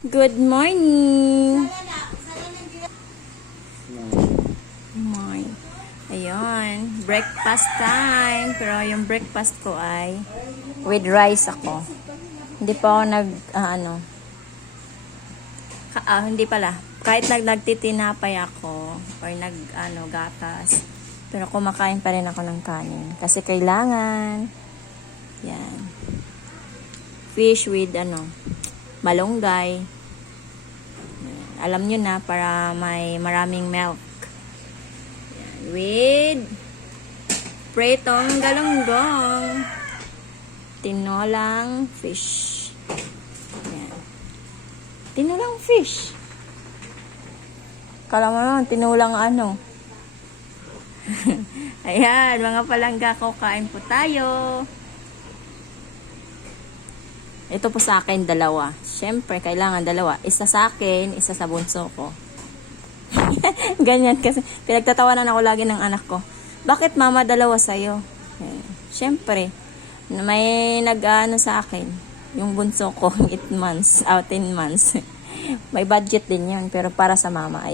Good morning! Morning. Ayun, breakfast time. Pero yung breakfast ko ay with rice ako. Hindi pa ako hindi pala. Kahit nagtitinapay ako or gatas. Pero kumakain pa rin ako ng kanin. Kasi kailangan. Yan. Fish with malunggay. Alam nyo na, para may maraming milk. Yan. With pritong galunggong. Tinolang fish. Yan. Tinolang fish. Kala mo naman, tinulang Ayan, mga palangga ko, kain po tayo. Ito po sa akin, dalawa. Siyempre, kailangan dalawa. Isa sa akin, isa sa bunso ko. Ganyan kasi. Pinagtatawanan ako lagi ng anak ko. Bakit mama dalawa sa'yo? Siyempre, may sa akin. Yung bunso ko, 8 months, 10 months. May budget din yun. Pero para sa mama, ay